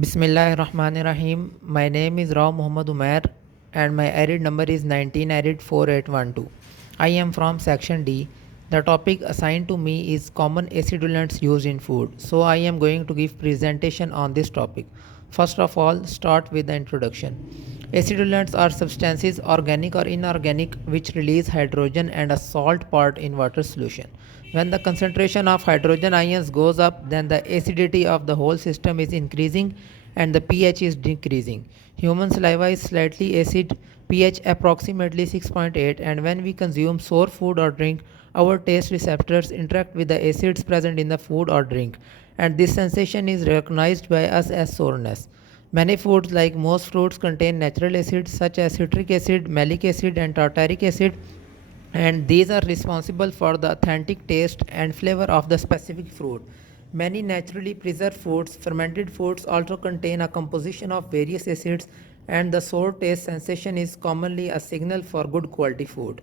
Bismillahirrahmanirrahim. My name is Rao Muhammad Umair and my ARID number is 19 ARID 4812. I am from section D. The topic assigned to me is common acidulants used in food. So I am going to give presentation on this topic. First of all, start with the introduction. Acidulants are substances, organic or inorganic, which release hydrogen and a salt part in water solution. When the concentration of hydrogen ions goes up, then the acidity of the whole system is increasing and the pH is decreasing. Human saliva is slightly acid, pH approximately 6.8, and when we consume sour food or drink, our taste receptors interact with the acids present in the food or drink, and this sensation is recognized by us as sourness. Many foods, like most fruits, contain natural acids such as citric acid, malic acid, and tartaric acid, and these are responsible for the authentic taste and flavor of the specific fruit. Many naturally preserved foods, fermented foods, also contain a composition of various acids, and the sour taste sensation is commonly a signal for good quality food.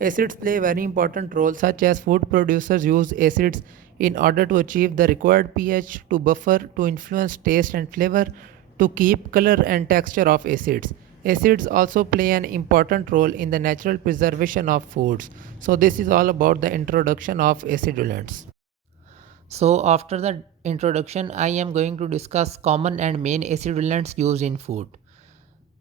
Acids play a very important role, such as food producers use acids in order to achieve the required pH, to buffer, to influence taste and flavor, to keep color and texture of acids. Acids also play an important role in the natural preservation of foods. So this is all about the introduction of acidulants. So after the introduction, I am going to discuss common and main acidulants used in food.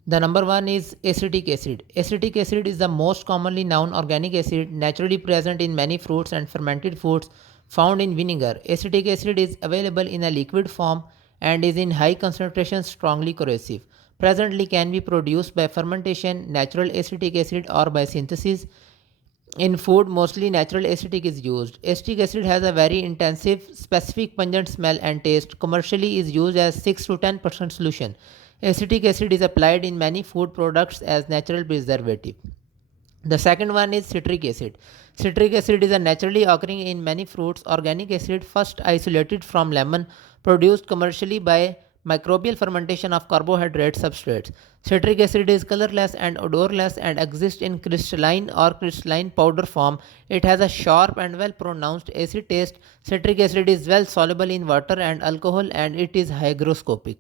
The number one is acetic acid. Acetic acid is the most commonly known organic acid naturally present in many fruits and fermented foods found in vinegar. Acetic acid is available in a liquid form and is in high concentration strongly corrosive. Presently can be produced by fermentation, natural acetic acid, or by synthesis. In food, mostly natural acetic is used. Acetic acid has a very intensive, specific pungent smell and taste. Commercially is used as 6 to 10% solution. Acetic acid is applied in many food products as natural preservative. The second one is citric acid. Citric acid is a naturally occurring in many fruits organic acid first isolated from lemon, produced commercially by microbial fermentation of carbohydrate substrates. Citric acid is colorless and odorless and exists in crystalline or crystalline powder form. It has a sharp and well pronounced acid taste. Citric acid is well soluble in water and alcohol, and it is hygroscopic.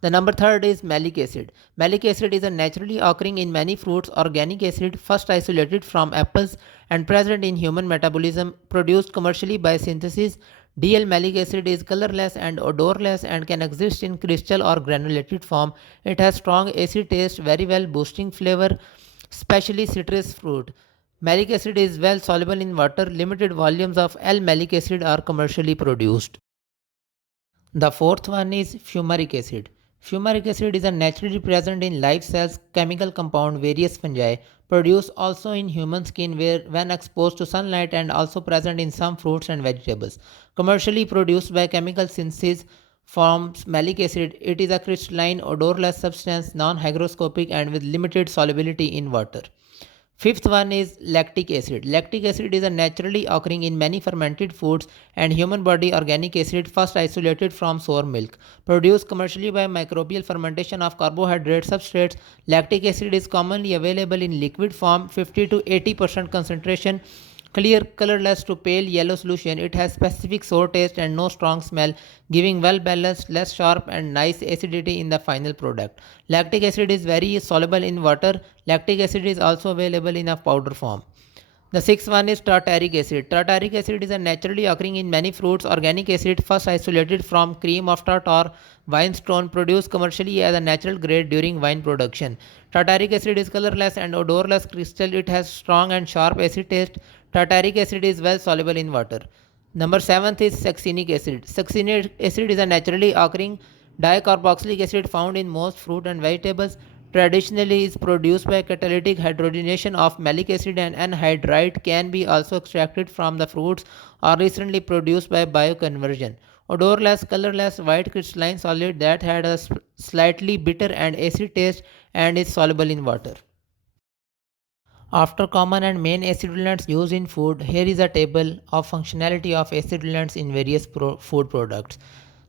The number third is malic acid. Malic acid is a naturally occurring in many fruits organic acid first isolated from apples and present in human metabolism, produced commercially by synthesis. DL malic acid is colorless and odorless and can exist in crystal or granulated form. It has strong acid taste, very well boosting flavor, especially citrus fruit. Malic acid is well soluble in water. Limited volumes of L-malic acid are commercially produced. The fourth one is fumaric acid. Fumaric acid is a naturally present in live cells chemical compound various fungi, produced also in human skin where when exposed to sunlight, and also present in some fruits and vegetables. Commercially produced by chemical synthesis forms malic acid. It is a crystalline odorless substance, non-hygroscopic, and with limited solubility in water. Fifth one is lactic acid. Lactic acid is a naturally occurring in many fermented foods and human body organic acid first isolated from sour milk. Produced commercially by microbial fermentation of carbohydrate substrates, lactic acid is commonly available in liquid form, 50 to 80% concentration, clear, colorless to pale yellow solution. It has specific sour taste and no strong smell, giving well balanced, less sharp, and nice acidity in the final product. Lactic acid is very soluble in water. Lactic acid is also available in a powder form. The sixth one is tartaric acid. Tartaric acid is a naturally occurring in many fruits organic acid first isolated from cream of tartar wine stone, produced commercially as a natural grade during wine production. Tartaric acid is colorless and odorless crystal. It has strong and sharp acid taste. Tartaric acid is well soluble in water. Number seventh is succinic acid. Succinic acid is a naturally occurring dicarboxylic acid found in most fruit and vegetables. Traditionally is produced by catalytic hydrogenation of malic acid, and anhydride can be also extracted from the fruits or recently produced by bioconversion. Odorless, colorless, white crystalline solid that had a slightly bitter and acid taste and is soluble in water. After common and main acidulants used in food, here is a table of functionality of acidulants in various food products.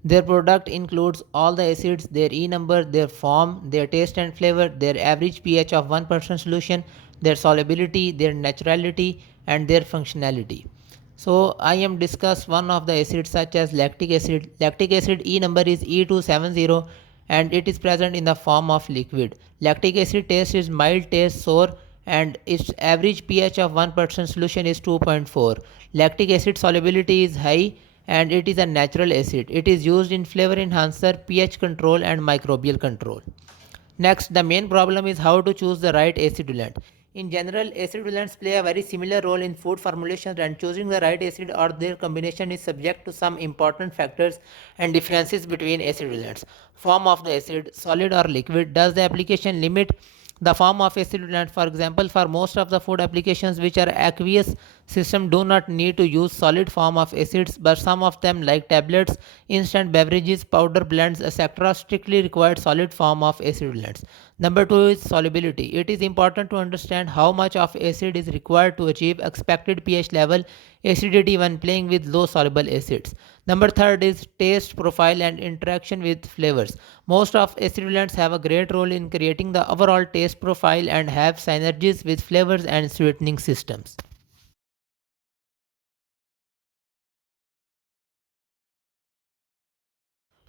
Their product includes all the acids, their E number, their form, their taste and flavor, their average pH of 1% solution, their solubility, their naturality, and their functionality. So I am discuss one of the acids such as lactic acid. Lactic acid E number is E270 and it is present in the form of liquid. Lactic acid taste is mild taste, sour, and its average pH of 1% solution is 2.4. Lactic acid solubility is high and it is a natural acid. It is used in flavor enhancer, pH control, and microbial control. Next, the main problem is how to choose the right acidulant. In general, acidulants play a very similar role in food formulation, and choosing the right acid or their combination is subject to some important factors and differences between acidulants. Form of the acid, solid or liquid. Does the application limit the form of acidulant? For example, for most of the food applications which are aqueous system do not need to use solid form of acids, but some of them like tablets, instant beverages, powder blends, etc. strictly require solid form of acidulants. Number 2 is solubility. It is important to understand how much of acid is required to achieve expected pH level acidity when playing with low soluble acids. Number 3 is taste profile and interaction with flavors. Most of acidulants have a great role in creating the overall taste profile and have synergies with flavors and sweetening systems.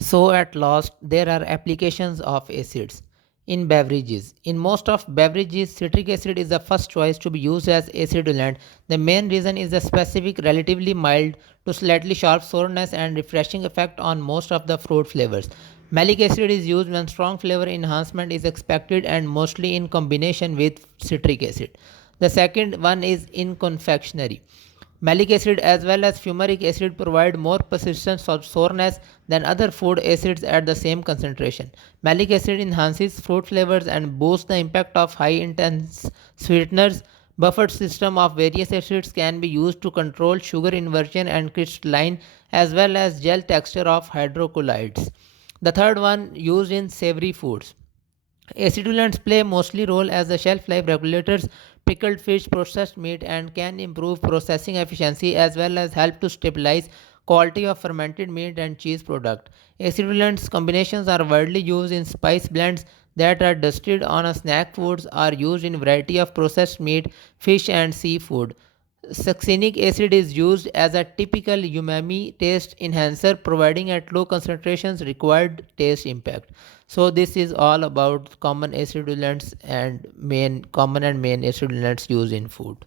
So at last, there are applications of acids in beverages. In most of beverages, citric acid is the first choice to be used as acidulant. The main reason is the specific, relatively mild to slightly sharp sourness and refreshing effect on most of the fruit flavors. Malic acid is used when strong flavor enhancement is expected and mostly in combination with citric acid. The second one is in confectionery. Malic acid as well as fumaric acid provide more persistent sourness than other food acids at the same concentration. Malic acid enhances fruit flavors and boosts the impact of high intense sweeteners. Buffered system of various acids can be used to control sugar inversion and crystalline as well as gel texture of hydrocolloids. The third one used in savory foods. Acidulants play mostly role as the shelf life regulators, pickled fish, processed meat, and can improve processing efficiency as well as help to stabilize quality of fermented meat and cheese product. Acidulants combinations are widely used in spice blends that are dusted on a snack foods are used in variety of processed meat, fish, and seafood. Succinic acid is used as a typical umami taste enhancer, providing at low concentrations required taste impact. So this is all about common acidulants and main acidulants used in food.